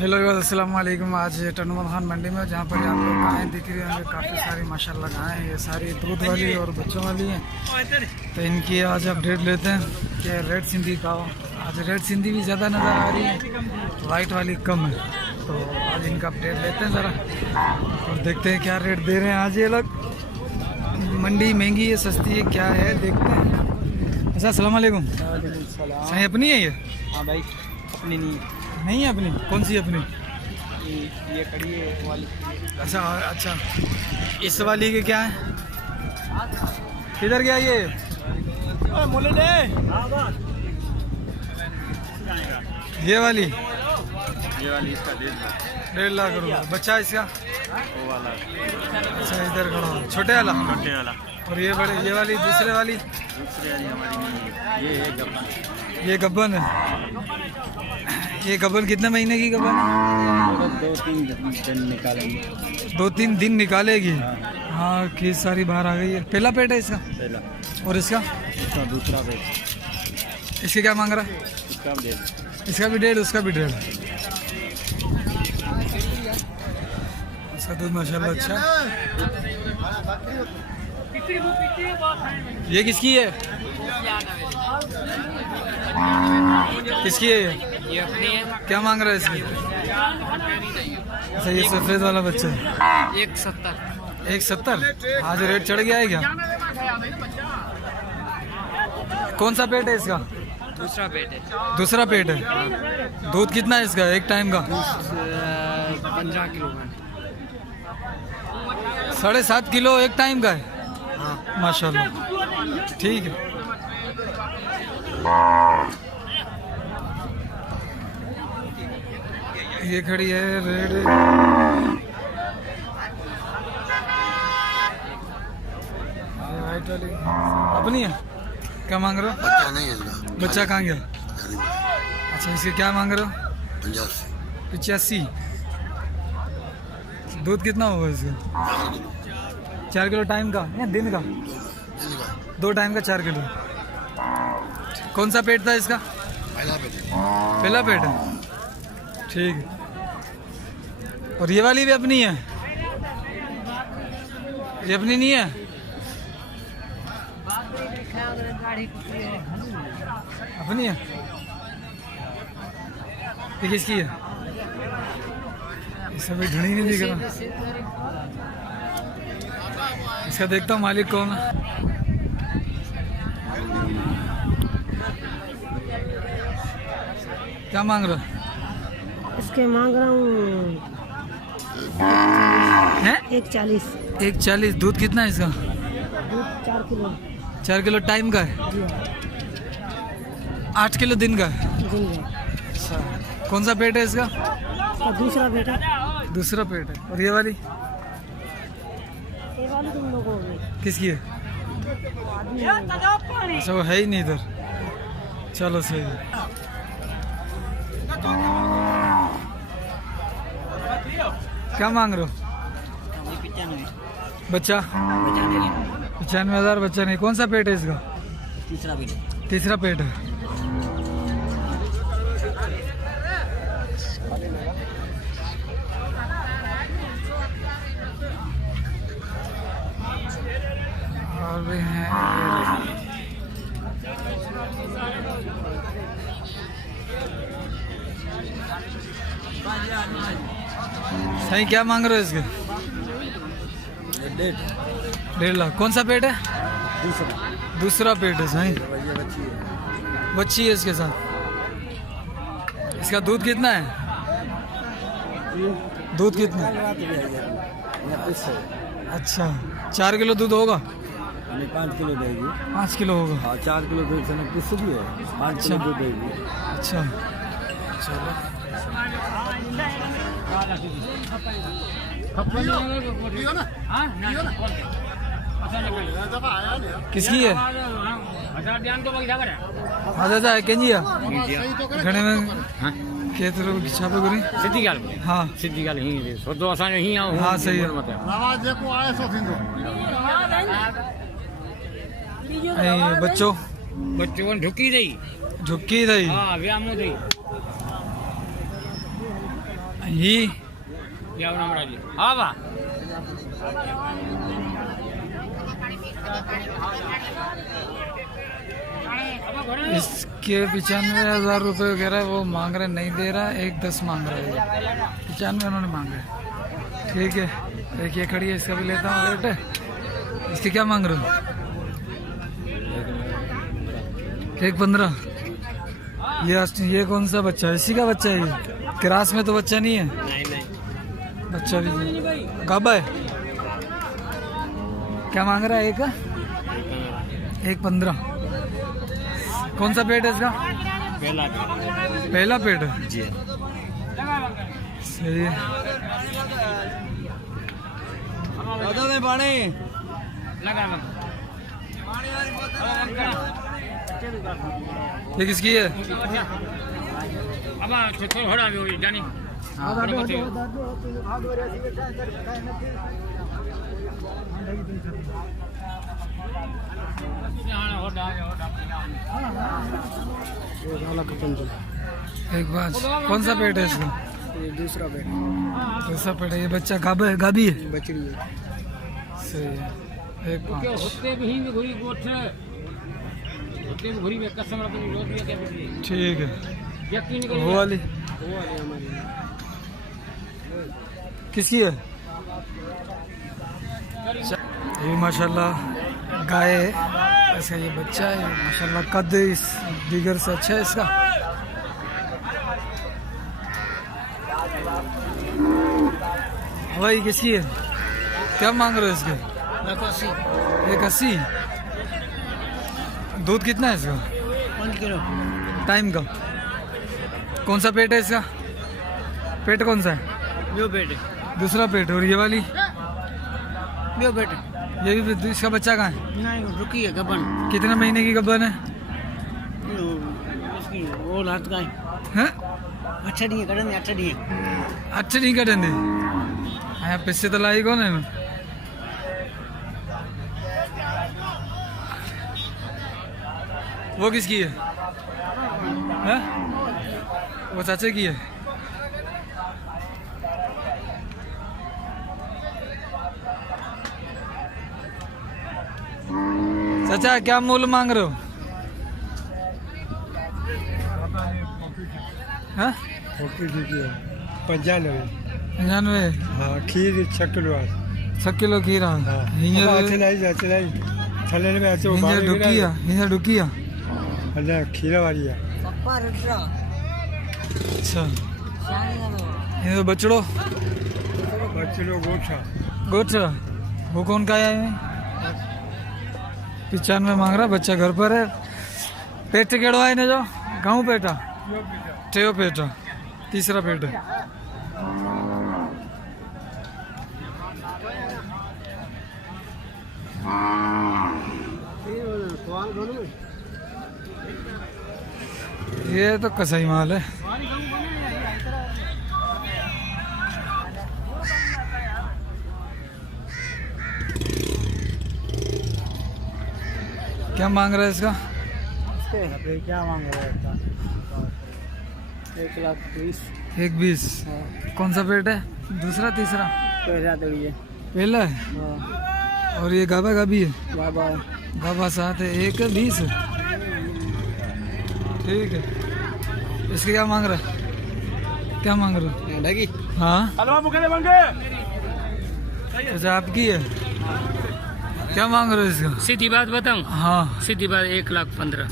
Hello अस्सलाम वालेकुम। आज टनमल खान मंडी में जहाँ पर आपको गायें दिख रही होंगे, काफ़ी सारी माशाल्लाह गायें हैं। ये सारी दूध वाली और बच्चों वाली हैं। तो इनकी आज अपडेट लेते हैं कि रेड सिंधी का आज रेड सिंधी भी ज़्यादा नज़र आ रही है, वाइट वाली कम है। तो आज इनका अपडेट लेते हैं ज़रा और देखते हैं क्या रेट दे रहे हैं आज ये लोग। मंडी महंगी है सस्ती है क्या है देखते हैं। अच्छा अस्सलाम वालेकुम। सही अपनी है ये? हाँ भाई अपनी नहीं है अपनी? कौन सी अपनी? ये खड़ी है वाली। अच्छा अच्छा, इस वाली के क्या है? किधर गया ये? मोले दे ये वाली इसका 1.5 लाख रुपये। बच्चा इसका वो वाला अच्छा इधर खड़ा हो, छोटे वाला। छोटे वाला। और ये बड़े, ये वाली दूसरे वाली? दूसरे वाली हमारी नहीं है, ये है गब्बन। ये गब्बन है। ये गब्बन कितने महीने की गब्बन है? 2-3 दिन निकालेंगे। 2-3 दिन निकालेगी। हाँ खींच सारी बाहर आ गई है। पहला पेट है इसका? पहला। और इसका दूसरा पेट। इसके क्या मांग रहा है? इसका भी 1.5। इसका भी 1.5, उसका भी 1.5। इसका दूध माशाल्लाह अच्छा है। ये किसकी है? किसकी है ये? अपनी है। क्या मांग रहा है इसकी? अच्छा ये सफेद वाला बच्चा है। 170। 170। आज रेट चढ़ गया है क्या? कौन सा पेट है इसका? दूसरा पेट है। दूसरा पेट है। दूध कितना है इसका एक टाइम का? 15 किलो का। 7.5 किलो एक टाइम का है। हाँ माशाल्लाह ठीक है। ये खड़ी है रेड। वाइट वाली अपनी है। क्या मांग रहे हो? बच्चा नहीं है इसका। बच्चा कहाँ गया? अच्छा इसके क्या मांग रहे हो? 85। दूध कितना होगा इसका? 4 किलो टाइम का या दिन का? 2 टाइम का 4 किलो। कौन सा पेट था इसका? पहला पेट है ठीक है। और ये वाली भी अपनी है? ये अपनी नहीं है? अपनी है। ये किसकी है? इसका भी ढड़ी नहीं दिख रहा। इसका देखता हूँ मालिक कौन है। क्या मांग रहा? इसके मांग रहा हूँ 140। 140। दूध कितना है इसका? दूध 4 किलो 4 किलो टाइम का है। 8 किलो दिन का है। दिन का। कौन सा पेट है इसका? इसका दूसरा बेटा। दूसरा पेट है। और ये वाली? ये वाली तुम लोगों में किसकी है? आदमी है। अच्छा वो है ही नहीं इधर। चलो सही है। क्या मांग रहे हो? 95। बच्चा 95,000। बच्चा नहीं। कौन सा पेट है इसका? तीसरा पेट। तीसरा पेट है। और भी हैं सही। क्या मांग रहे हो इसके? 1.5 लाख। कौन सा पेट है? दूसरा पेट है सही। बच्ची है इसके साथ। इसका दूध कितना है? दूध कितना? अच्छा 4 किलो दूध होगा? 5 किलो देगी। 5 किलो होगा। हाँ 4 किलो दूध से किस भी है। 5 किलो दूध देगी। अच्छा चलो। किसकी है? अच्छा केंजिया घणे में केतिरो छापे करी? सिद्धी ॻाल्हि। हाँ सिद्धी ॻाल्हि हीअं सोचो असांजो हीअं। हाँ सही है। ऐं बच्चो बच्चो ढुकी रही। झुकी रही। हाँ वियामो रही। ये क्या नाम राजी हाँ बा इसके 95,000 रुपये वगैरह वो मांग रहे, नहीं दे रहा, 1,10 मांग रहा है। 95 उन्होंने मांगा है। ठीक है, एक ये खड़ी है, इसका भी लेता हूँ रेट। इसके क्या मांग रहे हो? 1,15। ये कौन सा बच्चा है? इसी का बच्चा है ये? क्रास में तो बच्चा नहीं है। नहीं बच्चा भी गाबा है। क्या मांग रहा है? 1,15। कौन सा पेट है इसका? पहला पेट है जी सही है। पानी ये किसकी है? अब थोड़ा भी हो जानी एक बात, कौन सा पेट है इसका? दूसरा पेट दूसरा पेट है। ये बच्चा गाबी है। बछड़ी है। सही है। 1,5। होते भी घुरी गोठ होते भी घुरी में कसम अपनी रोज में क्या बिक्री ठीक है। यकीन वो वाली किसकी है? ये माशाल्लाह गाय है, ऐसा ये बच्चा है। माशाल्लाह कद इस दिगर से अच्छा है इसका। भाई किसकी है? क्या मांग रहे हो इसके? 1,80। दूध कितना है इसका? 1 किलो। टाइम का? कौन सा पेट है इसका? पेट कौन सा है? जो पेट दूसरा पेट। और ये वाली? जो पेट ये भी इसका बच्चा कहाँ है? नहीं रुकी है गबन। कितने महीने की गब्बन है? इसकी वो रात का है। हैं? अच्छा नहीं है कड़न अच्छा नहीं है। अच्छे नहीं कटेंगे। हाँ पैसे तो लाई कौन है? वो किसकी है? हैं? वो चाचे की है। चाचा क्या मूल्य मांग रहे हो? हाँ? 95 95। हाँ खीर 6 किलो 6 किलो खीरा। हिंगे डुकिया खीरा वाली है अच्छा। ये बचड़ो गोठा वो कौन का है? 95 मांग रहा। बच्चा घर पर है। पेट केड़ो है ना जो गाँव पेटा टेो पेटा तीसरा पेट है। ये तो कसाई माल है। क्या मांग रहा है इसका? क्या मांग रहा है? 1,20,000। 1,20। कौन सा पेट है? दूसरा तीसरा? पैसा तो ये पहला है। और ये गाबा गाबी है? बाबा गाबा साथ है। 1,20। ठीक है। इसके क्या मांग रहा है? क्या मांग रहे हो? ढगी। हाँ अच्छा आपकी है। क्या मांग रहे हो इसका? सीधी बात बताऊं? हाँ सीधी बात 1,15,000।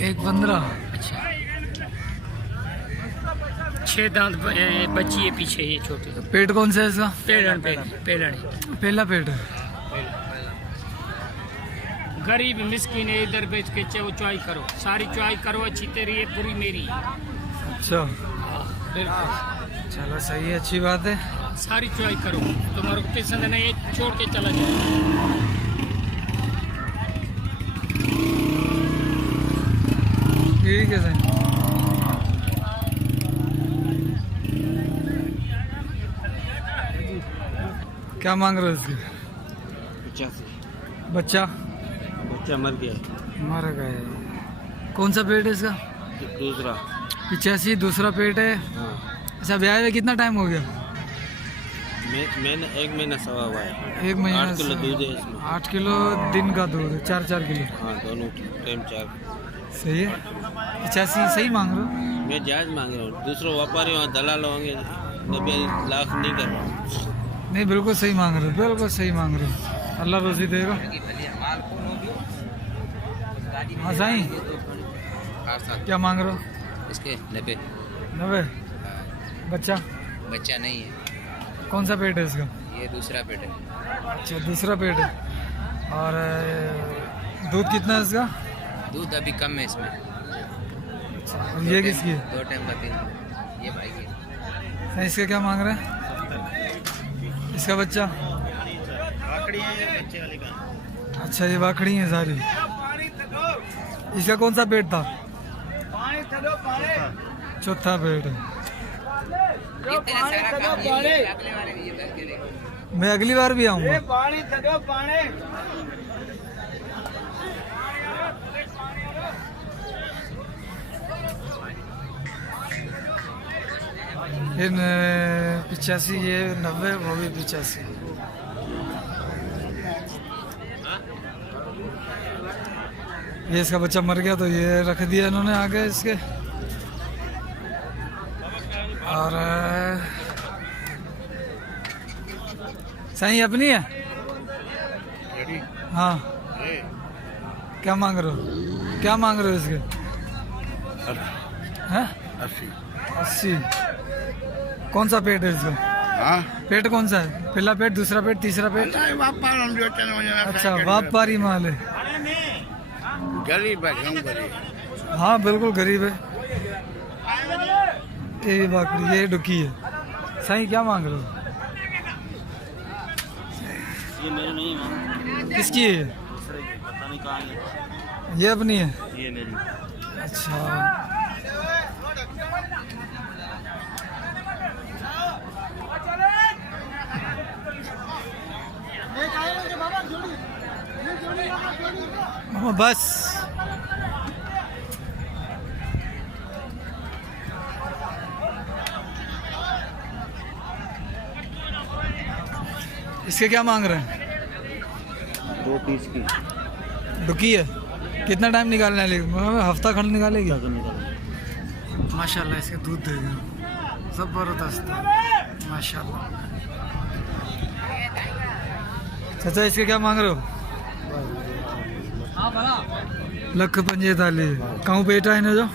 1,15। अच्छा 6 दांत बच्ची है पीछे ये छोटे पेट कौन सा है इसका? पेड़न पहला पेट है। गरीब मिस्किन है इधर बेच के वो चॉई करो सारी चॉई करो अच्छी तेरी है पूरी मेरी अच्छा चलो सही है, अच्छी बात है। सारी चॉई करो तुम्हारे को पसंद नहीं है छोड़ के चला जाए। ठीक है सर। क्या मांग रहे हो इसके? 85 बच्चा बच्चा मर गया मर गए। कौन सा पेट है इसका? दूसरा 85 दूसरा पेट है। हाँ अच्छा ब्याह में कितना टाइम हो गया? मैंने 1 महीना सवा हुआ है। 1 महीना 8 किलो दूध है इसमें। 8 किलो दिन का दूध, 4-4 किलो। हाँ, दोनों टाइम 4। सही है। 85 सही मांग रहे हो? मैं जायज़ मांग रहा हूँ। दूसरे व्यापारी वहाँ दलाल होंगे, 90 लाख नहीं कर रहा हूँ। नहीं बिल्कुल सही मांग रहे हो, बिल्कुल सही मांग रहे हो। अल्लाह रोजी देगा। हाँ साईं, क्या मांग रहे हो? इसके 90। 90। बच्चा बच्चा नहीं है, कौन सा पेट है इसका? ये दूसरा पेट है। अच्छा दूसरा पेट है। और दूध कितना है इसका? दूध अभी कम है इसमें। और ये किसकी है? 2 टाइम का 3। ये भाई की। साईं इसका क्या मांग रहे हैं? इसका बच्चा? अच्छा ये बाखड़ी है सारी। इसका कौन सा पेट था? चौथा पेट है। मैं अगली बार भी आऊँगा। इन 85, ये 90, वो भी 85। ये इसका बच्चा मर गया तो ये रख दिया इन्होंने आगे इसके। और सही अपनी है? हाँ। क्या मांग रहे हो? क्या मांग रहे हो इसके? हैं? 80। कौन सा पेट है इसका? हाँ पेट कौन सा है? पहला पेट, दूसरा पेट, तीसरा पेट? अच्छा व्यापारी माल है। गरीब है, हम गरीब। हाँ बिल्कुल गरीब है। ये बकरी, ये डुकी है। सही क्या मांग रहे हो? ये मेरे नहीं है। किसकी है? पता नहीं कहाँ है। ये अपनी है? ये मेरी। अच्छा बस इसके क्या मांग रहे हैं? 2 पीस की। डुकी है। कितना टाइम निकालने वाली? हफ्ता खंड निकालेगी। माशाल्लाह इसके दूध देगा जबरदस्त माशाल्लाह। चाचा इसके क्या मांग रहे हो? लख 45। कहूँ पेटा है ना जो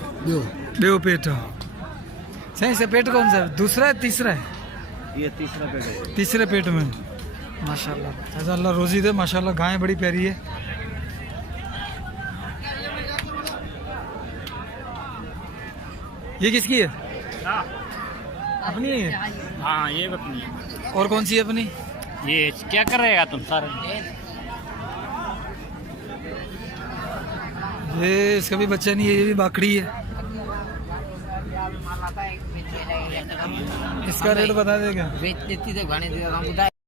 बेव पेटा। सही से पेट कौन सा है? दूसरा है तीसरा है? ये तीसरा पेट है। तीसरे पेट में माशाल्लाह। चाचा अल्लाह रोजी दे माशाल्लाह। गाय बड़ी प्यारी है। ये किसकी है? अपनी है? हाँ ये अपनी है। और कौन सी है अपनी? ये क्या कर रहेगा तुम सारे? ये इसका भी बच्चा नहीं है, ये भी बाकड़ी है। इसका रेट बता देगा? बेच देती तो गाने